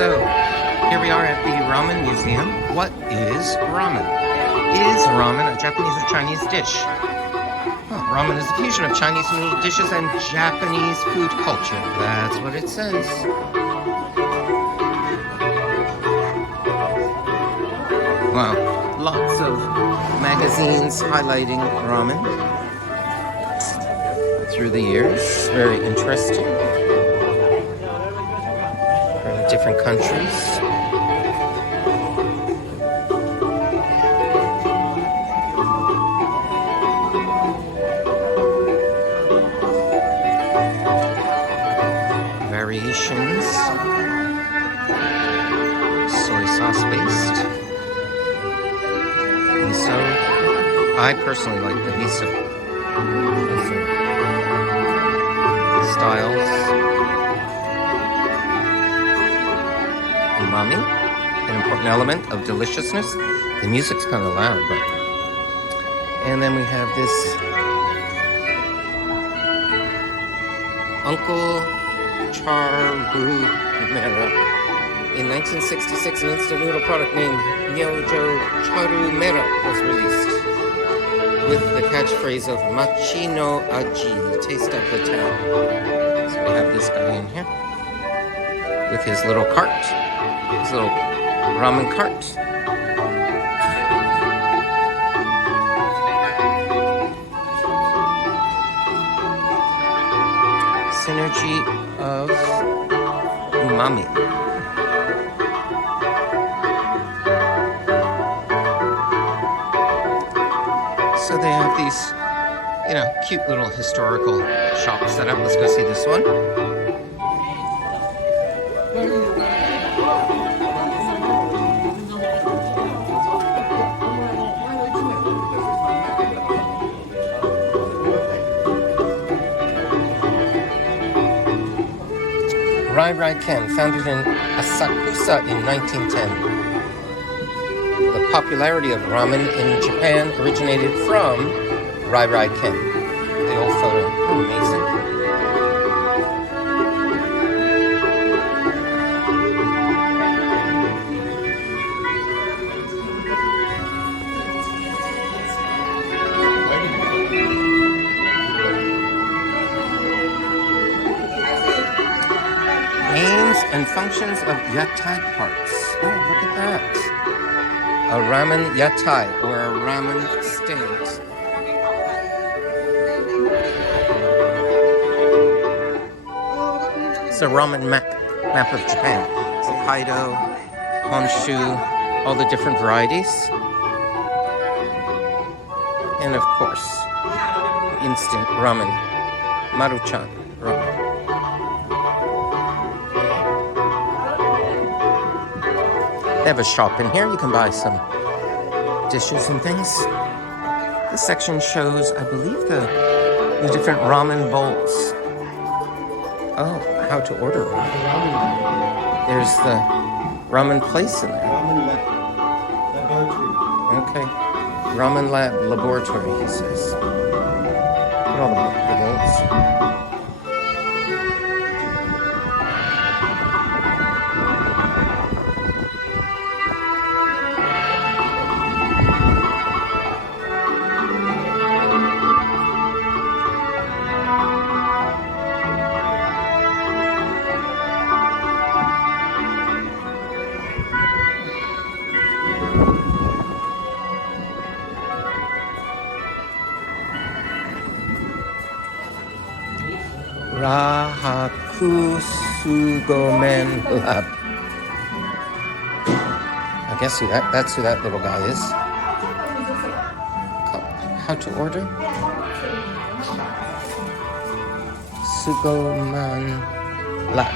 So, here we are at the Ramen Museum. What is ramen? Is ramen a Japanese or Chinese dish? Ramen is a fusion of Chinese noodle dishes and Japanese food culture. That's what it says. Wow, lots of magazines highlighting ramen through the years. Very interesting. From different countries. Variations. Soy sauce based. Miso. I personally like the miso. Styles. Umami, an important element of deliciousness. The music's kind of loud, but... And then we have this Uncle Charumera. In 1966, an instant noodle product named Myojo Charumera was released with the catchphrase of Machi no Aji, taste of the town. So we have this guy in here with his little cart, his little ramen cart. Synergy of umami. So they have these, cute little historical shops set up. Let's go see this one. Rai Ken, founded in Asakusa in 1910. The popularity of ramen in Japan originated from Rai Ken. The old photo. Oh, amazing. Names and functions of yatai parts. Oh, look at that. A ramen yatai, or a ramen stand. It's a ramen map of Japan. Hokkaido, Honshu, all the different varieties. And of course, instant ramen, Maruchan ramen. They have a shop in here. You can buy some dishes and things. This section shows, I believe, the different ramen bowls. Oh, how to order ramen. There's the ramen place in there. Okay. Ramen laboratory, he says. Look at all the bowls. Rahakusugomen Lab. I guess that's who that little guy is. How to order? Sugoman Lab.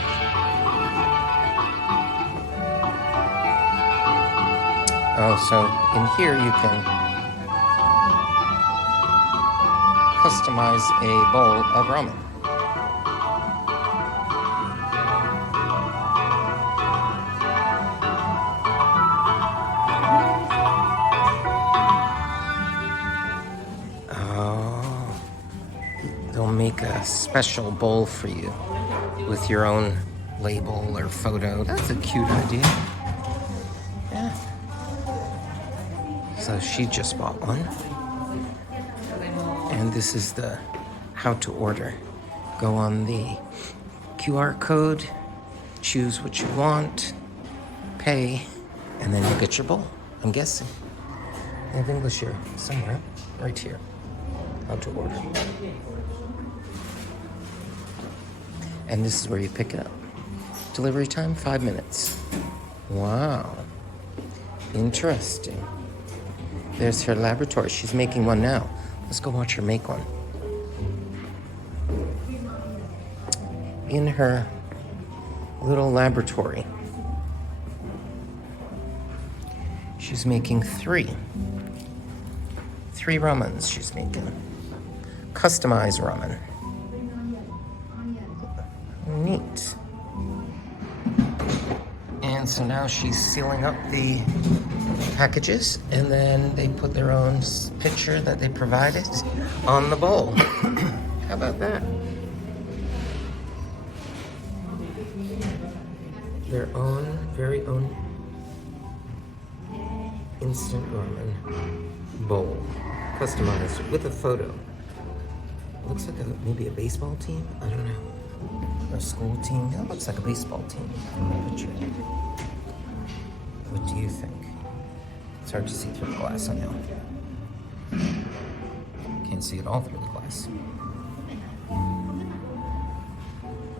Oh, so in here you can customize a bowl of ramen. They'll make a special bowl for you with your own label or photo. That's a cute idea. Yeah. So she just bought one. And this is the how to order. Go on the QR code, choose what you want, pay, and then you get your bowl. I'm guessing. They have English here somewhere, right here. How to order. And this is where you pick it up. Delivery time, 5 minutes. Wow. Interesting. There's her laboratory. She's making one now. Let's go watch her make one. In her little laboratory, she's making three ramens she's making. Customized ramen. Neat. And so now she's sealing up the packages, and then they put their own picture that they provided on the bowl. How about that? Their own, very own instant ramen bowl, customized with a photo. Looks like maybe a baseball team. I don't know. A school team. That looks like a baseball team. Picture. What do you think? It's hard to see through the glass, I know. Can't see it all through the glass.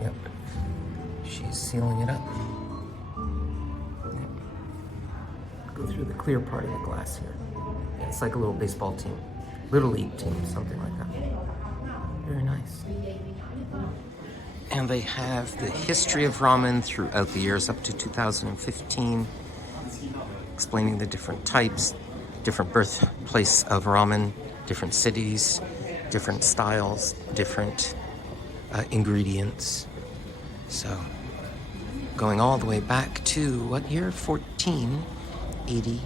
Yep. She's sealing it up. Yep. Go through the clear part of the glass here. Yeah, it's like a little baseball team. Little league team, something like that. Very nice. And they have the history of ramen throughout the years up to 2015, explaining the different types, different birthplace of ramen, different cities, different styles, different ingredients. So, going all the way back to what year? 1488.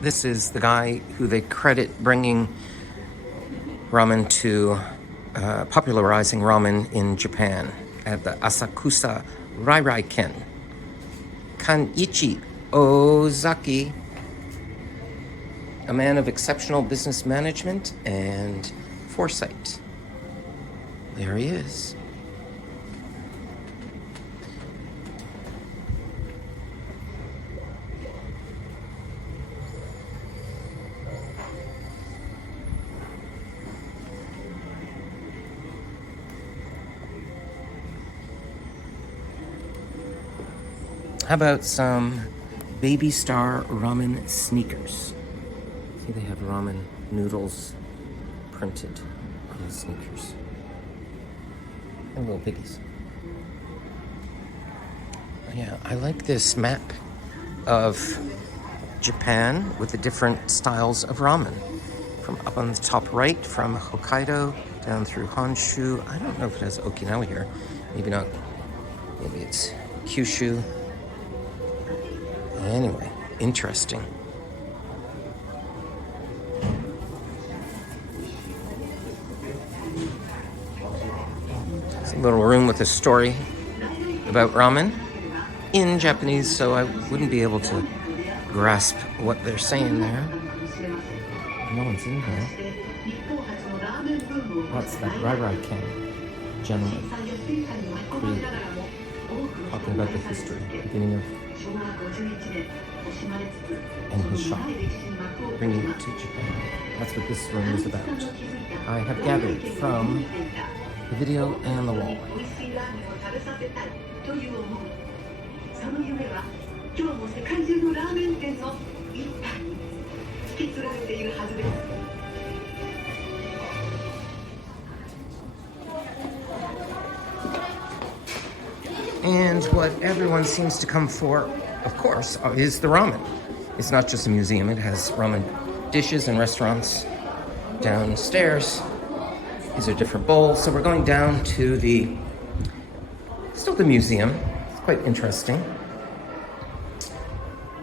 This is the guy who they credit bringing ramen to popularizing ramen in Japan at the Asakusa Rai-Rai-ken. Kanichi Ozaki, a man of exceptional business management and foresight. There he is. How about some Baby Star ramen sneakers? See, they have ramen noodles printed on the sneakers. And little piggies. Yeah, I like this map of Japan with the different styles of ramen. From up on the top right, from Hokkaido down through Honshu. I don't know if it has Okinawa here. Maybe not. Maybe it's Kyushu. Anyway, interesting. It's a little room with a story about ramen in Japanese, so I wouldn't be able to grasp what they're saying there. No one's in here. What's that? Rai-Rai-ken. Gentleman. Talking about the history, beginning of and his shop, bringing it to Japan. That's what this room is about. I have gathered from the video and the wall. And what everyone seems to come for, of course, is the ramen. It's not just a museum. It has ramen dishes and restaurants downstairs. These are different bowls. So we're going down to still the museum. It's quite interesting.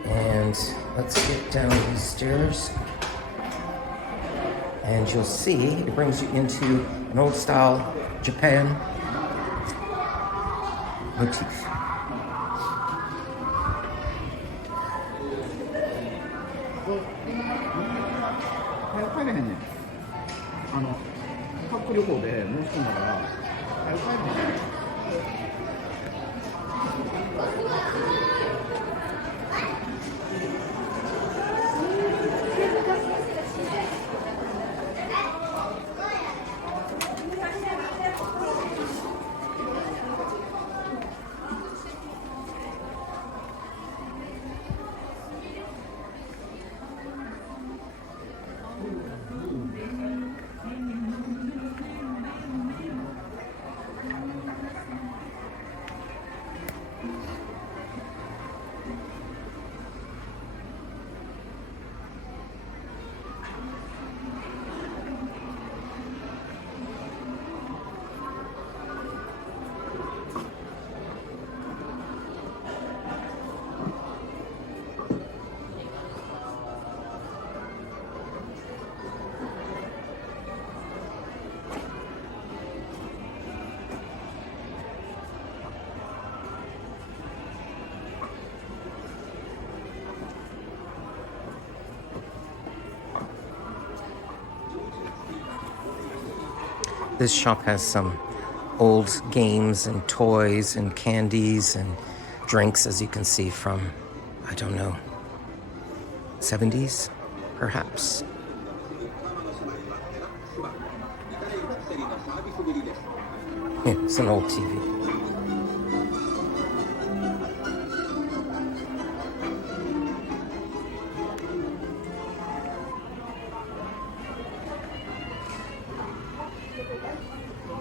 And let's get down these stairs. And you'll see it brings you into an old style Japan motif. 帰れへんねん。パック旅行で申し込んだから、帰れへんねん。This shop has some old games and toys and candies and drinks, as you can see, from, I don't know, 70s, perhaps. Yeah, it's an old TV.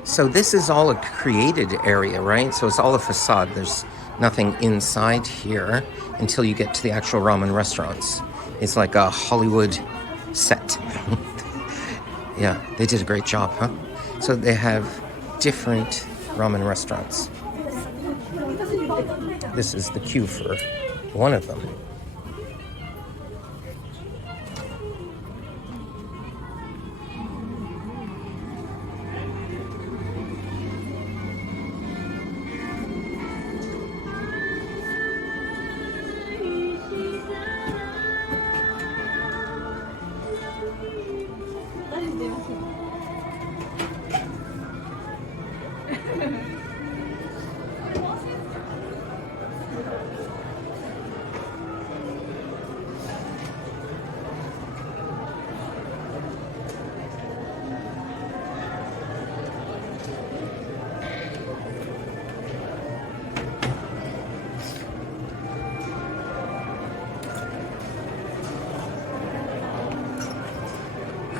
So this is all a created area, right? So it's all a facade. There's nothing inside here until you get to the actual ramen restaurants. It's like a Hollywood set. Yeah, they did a great job, huh? So they have different ramen restaurants. This is the queue for one of them.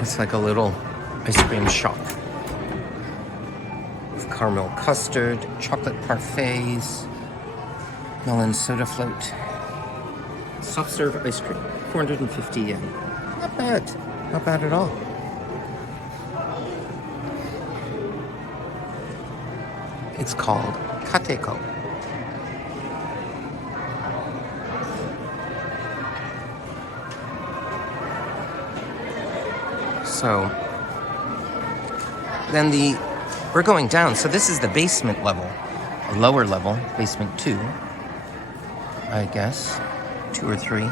It's like a little ice cream shop with caramel custard, chocolate parfaits, melon soda float, soft serve ice cream, 450 yen. Not bad, not bad at all. It's called kateko. So then we're going down. So this is the basement level, a lower level, basement 2, I guess, 2 or 3.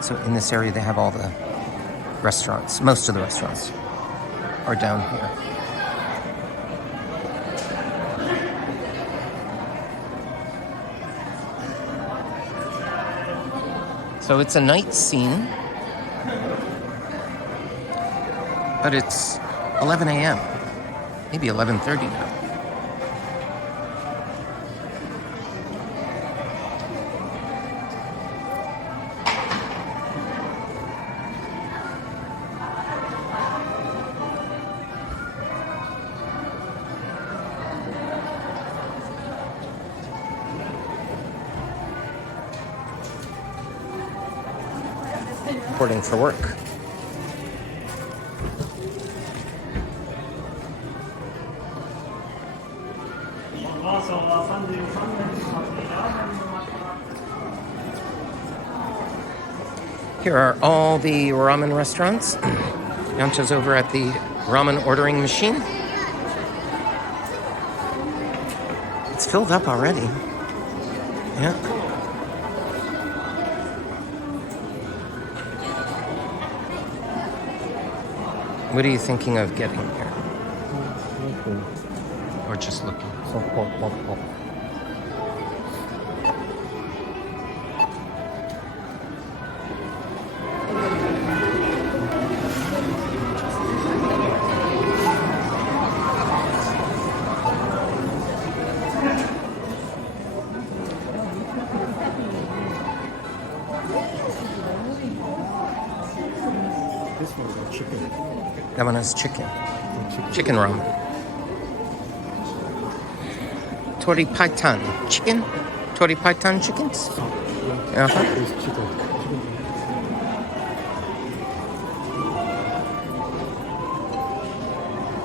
So in this area they have all the restaurants. Most of the restaurants are down here. So it's a night scene. But it's 11 a.m., maybe 11:30 now. Reporting for work. Here are all the ramen restaurants. Yancha's over at the ramen ordering machine. It's filled up already. Yeah. What are you thinking of getting here? Or just looking? This one's a chicken. That one has chicken. Chicken ramen. Tori Paitan chicken? Tori Paitan chickens? Uh-huh. It's chicken.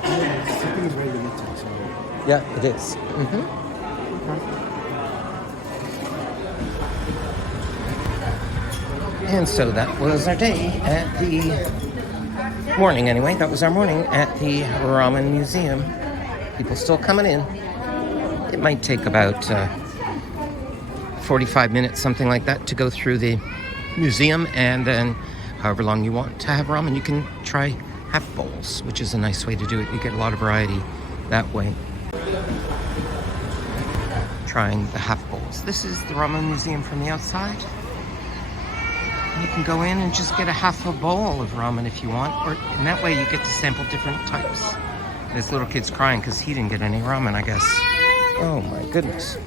Yeah, chicken is very limited, so... Yeah, it is. And so that was our day at the morning anyway. That was our morning at the Ramen Museum. People still coming in. It might take about 45 minutes, something like that, to go through the museum, and then however long you want to have ramen, you can try half bowls, which is a nice way to do it. You get a lot of variety that way. Trying the half bowls. This is the Ramen Museum from the outside. You can go in and just get a half a bowl of ramen if you want, or in that way you get to sample different types. This little kid's crying because he didn't get any ramen, I guess. Oh my goodness.